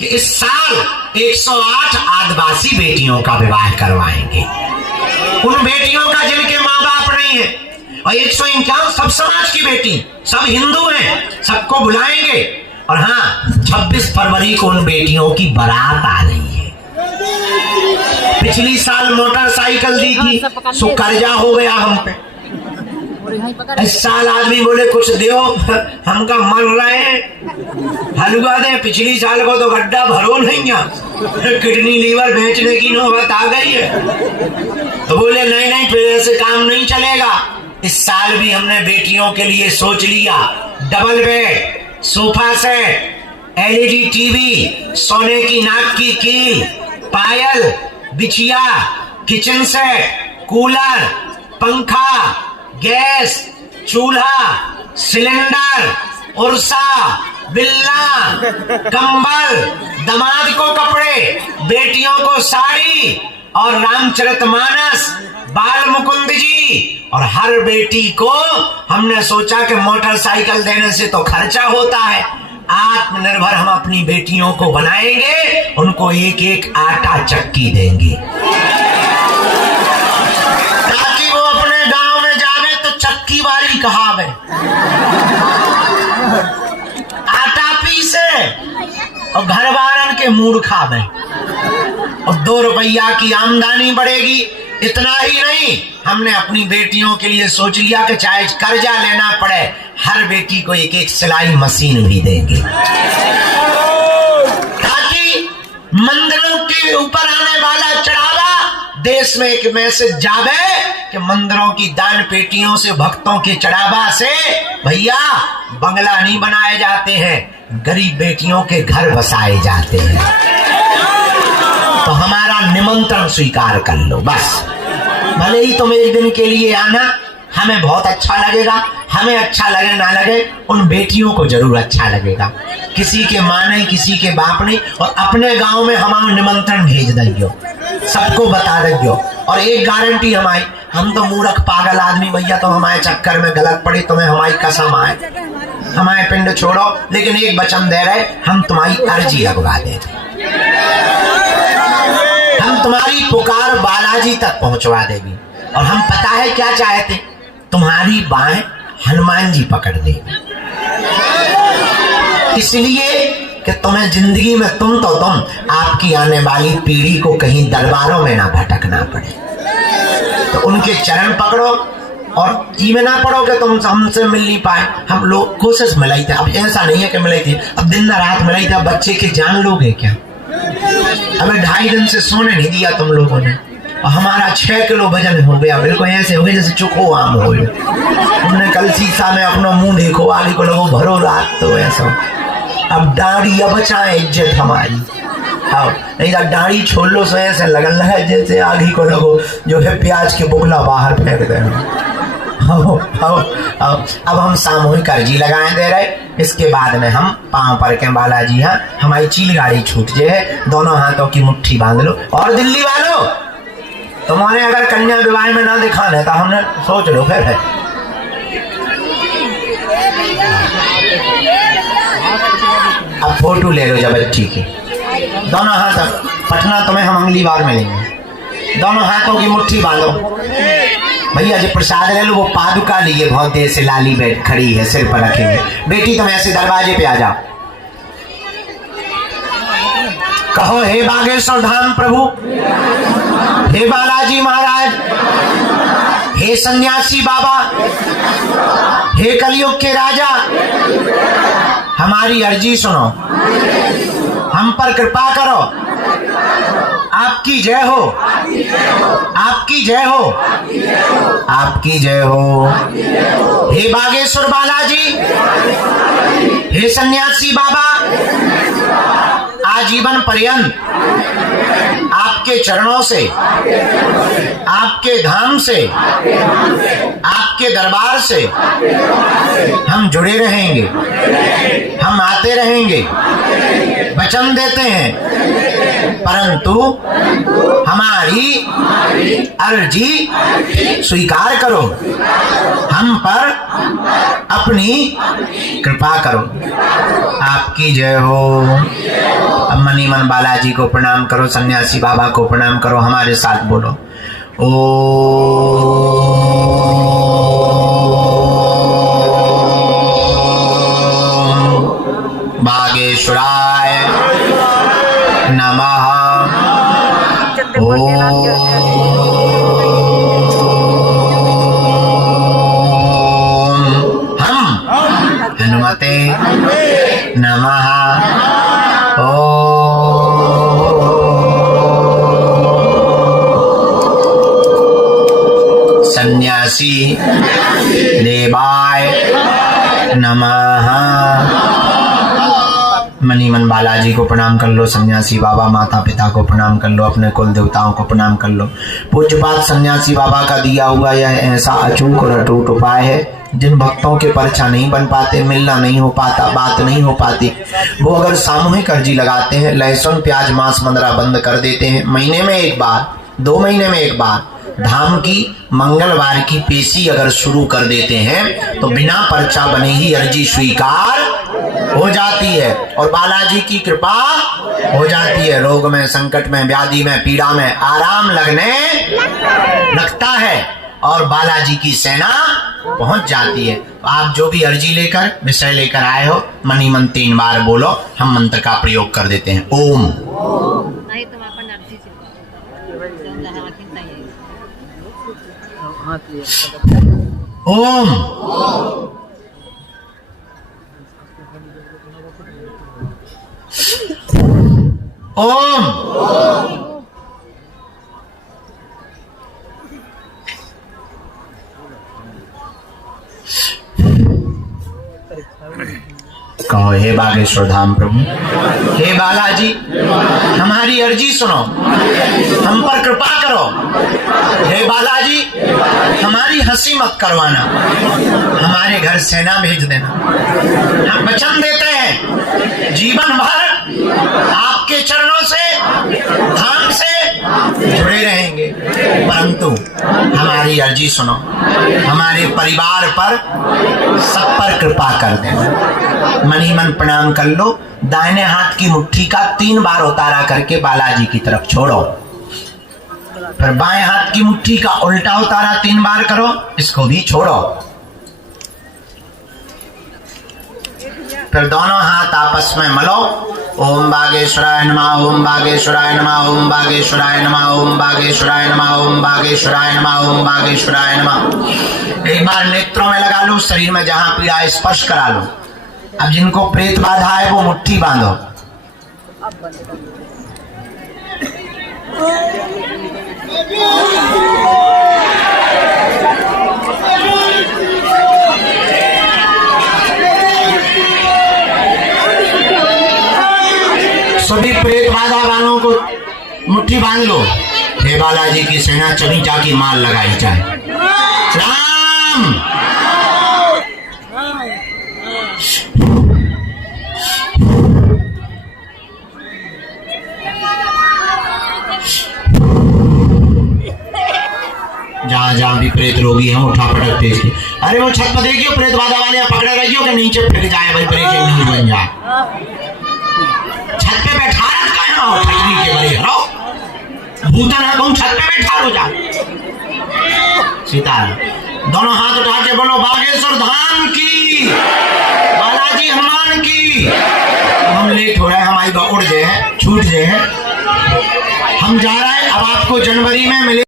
कि इस साल 108 आदिवासी बेटियों का विवाह करवाएंगे, उन बेटियों का जिनके माँ बाप नहीं है, और 151 सब समाज की बेटी, सब हिंदू हैं, सबको बुलाएंगे। और हाँ, 26 फरवरी को उन बेटियों की बारात आ रही है। पिछली साल मोटरसाइकिल दी थी, सो कर्जा हो गया हम पे। इस साल आदमी बोले कुछ दो, हमका मर रहे हैं, हलवा दे। पिछली साल को तो गड्ढा भरो नहीं, किडनी लीवर बेचने की नौबत आ गई है। तो बोले नहीं नहीं, फिर ऐसे काम नहीं चलेगा। इस साल भी हमने बेटियों के लिए सोच लिया, double bed, sofa set, LED TV, सोने की नाक की कील, पायल, बिछिया, किचन सेट, कूलर, पंखा, गैस, चूल्हा, सिलेंडर, उर्सा, बिल्ला, कंबल, दामाद को कपड़े, बेटियों को साड़ी और रामचरितमानस, बाल मुकुंद जी। और हर बेटी को हमने सोचा कि मोटरसाइकिल देने से तो खर्चा होता है, आत्मनिर्भर हम अपनी बेटियों को बनाएंगे, उनको एक एक आटा चक्की देंगे, ताकि वो अपने गांव में जावे तो चक्की वाली कहावे, आटा पीसे और घर वालन के मूड खावे, और 2 रुपया की आमदनी बढ़ेगी। इतना ही नहीं, हमने अपनी बेटियों के लिए सोच लिया कि चाहे कर्जा लेना पड़े, हर बेटी को एक एक सिलाई मशीन भी देंगे, ताकि मंदिरों के ऊपर आने वाला चढ़ावा देश में एक मैसेज जावे कि मंदिरों की दान पेटियों से, भक्तों के चढ़ावा से भैया बंगला नहीं बनाए जाते हैं, गरीब बेटियों के घर बसाए जाते हैं। तो हमारा निमंत्रण स्वीकार कर लो बस। भले ही तुम एक दिन के लिए आना, हमें बहुत अच्छा लगेगा, हमें अच्छा लगे ना लगे, उन बेटियों को जरूर अच्छा लगेगा। किसी के माँ नहीं, किसी के बाप नहीं, और अपने गांव में हमारा निमंत्रण भेज दियो, सबको बता दियो। और एक गारंटी हमारी, हम तो मूर्ख पागल आदमी भैया, तो हमारे चक्कर में गलत पड़ी, तुम्हें हमारी कसम आए, हमारे पिंड छोड़ो, लेकिन एक वचन दे रहे, हम तुम्हारी अर्जी लगवा देंगे, हम तुम्हारी पुकार बालाजी तक पहुंचवा देगी। और हम पता है क्या चाहते, तुम्हारी बाहें हनुमान जी पकड़ देंगे, इसलिए कि तुम्हें जिंदगी में तुम आपकी आने वाली पीढ़ी को कहीं दरबारों में ना भटकना पड़े। तो उनके चरण पकड़ो और ई में ना पड़ो कि तुम हमसे मिल नहीं पाए। हम लोग कोशिश मिलाई थे, अब ऐसा नहीं है कि मिलाई थी, अब दिन रात मिलाई थी। अब बच्चे के जान लोगे क्या? हमें 2.5 दिन से सोने नहीं दिया तुम लोगों ने, और हमारा 6 किलो वजन हो गया, बिल्कुल ऐसे हो गया जैसे चुको आम हो। हमने कल शीशा में अपना मुंह देखो, आगे को लगो भरो रात, तो ऐसा। अब दाढ़ी अब बचाए इज्जत हमारी, नहीं तो दाढ़ी छोड़ लो, सो ऐसे लगन है जैसे आगे को लगो जो है प्याज के बुगला बाहर फेंक दे। अब हम सामूहिक अर्जी लगाए दे रहे, इसके बाद में हम पांव पर के बालाजी, हाँ हमारी चील गाड़ी छूट जाए, दोनों हाथों की मुट्ठी बांध लो। और दिल्ली वालों, तुम्हारे अगर कन्या विवाह में ना दिखाने तो हमने सोच लो फिर है। अब फोटो ले लो जब ठीक है, दोनों हाथ, पटना तुम्हें हम अगली बार मिलेंगे, दोनों हाथों की मुट्ठी बांधो। भैया जो प्रसाद ले लो, वो पादुका लिए, बहुत देर से लाली बैठ खड़ी है, सिर पर रखेंगे। बेटी तुम ऐसे दरवाजे पे आ जाओ, कहो हे बागेश्वर धाम प्रभु, हे बालाजी महाराज, हे सन्यासी बाबा, हे कलयुग के राजा, हमारी अर्जी सुनो, हम पर कृपा करो, आपकी जय हो, आपकी जय हो, आपकी जय हो। हे बागेश्वर बालाजी, हे सन्यासी बाबा, आजीवन पर्यंत आपके चरणों से, आपके धाम से, आपके दरबार से हम जुड़े रहेंगे, हम आते रहेंगे। वचन देते हैं, परंतु हमारी अर्जी स्वीकार करो, हम पर अपनी कृपा करो। आपकी जय हो। अब मनी मन बालाजी को प्रणाम करो, सन्यासी बाबा को प्रणाम करो, हमारे साथ बोलो बागेश्वराय नमः। हम हनुमते नमः। सन्यासी देवाय नमः। मनी मन बालाजी को प्रणाम कर लो, सन्यासी बाबा माता पिता को प्रणाम कर लो, अपने कुल देवताओं को प्रणाम कर लो। पूज्यपाद सन्यासी बाबा का दिया हुआ यह ऐसा अचूक और अटूट उपाय है, जिन भक्तों के परीक्षा नहीं बन पाते, मिलना नहीं हो पाता, बात नहीं हो पाती, वो अगर सामूहिक अर्जी लगाते हैं, लहसुन प्याज मांस मंदरा बंद कर देते हैं, महीने में एक बार, 2 महीने में एक बार धाम की मंगलवार की पेशी अगर शुरू कर देते हैं तो बिना पर्चा बने ही अर्जी स्वीकार हो जाती है और बालाजी की कृपा हो जाती है। रोग में, संकट में, व्याधि में, पीड़ा में आराम लगने लगता है और बालाजी की सेना पहुंच जाती है। आप जो भी अर्जी लेकर विषय लेकर आए हो, मनी मन 3 बार बोलो, हम मंत्र का प्रयोग कर देते हैं। ओम ओम ओम कहो, हे बागेश्वर धाम प्रभु, हे बालाजी, हमारी अर्जी सुनो, हम पर कृपा करो। हे बालाजी, हमारी हंसी मत करवाना, हमारे घर सेना भेज देना। हम वचन देते हैं जीवन भर आपके चरणों से, धाम से जुड़े रहेंगे, परंतु हमारी अर्जी सुनो, हमारे परिवार पर, सब पर कृपा कर देना। मनी मन प्रणाम कर लो। दाहिने हाथ की मुट्ठी का 3 बार उतारा करके बालाजी की तरफ छोड़ो, फिर बाएं हाथ की मुट्ठी का उल्टा उतारा 3 बार करो, इसको भी छोड़ो, फिर दोनों हाथ आपस में मलो। ओम बागेश्वराय नमः, ओम बागेश्वराय नमः, ओम बागेश्वराय नमः, ओम बागेश्वराय नमः, ओम बागेश्वराय नमः, ओम बागेश्वराय नमः। एक बार नेत्रों में लगा लो, शरीर में जहां पीड़ा है स्पर्श करा लो। अब जिनको प्रेत बाधा है वो मुट्ठी बांधो। सभी प्रेत बाधा वालों को मुट्ठी बांध लो। हे बालाजी की सेना चमीचा की माल लगाई जाए। राम जहाँ जहाँ भी प्रेत रोगी हैं उठा पटक भेज के, अरे वो छत पर देखियो प्रेत बाधा वाले पकड़े रहियो कि नीचे फेंक जाए भाई, ब्रेकिंग न्यूज बन जाए। छत पे बैठा रखा है ना ठगनी के बड़े हरो भूतन है, तुम छत पे बैठा हो जा। सीताराम। दोनों हाथ उठा के बोलो बागेश्वर धाम की, बालाजी हनुमान की। हम लेट हो रहे हैं, हमारी उड़ जाए, छूट जाए, हम जा रहे हैं। अब आपको जनवरी में मिले।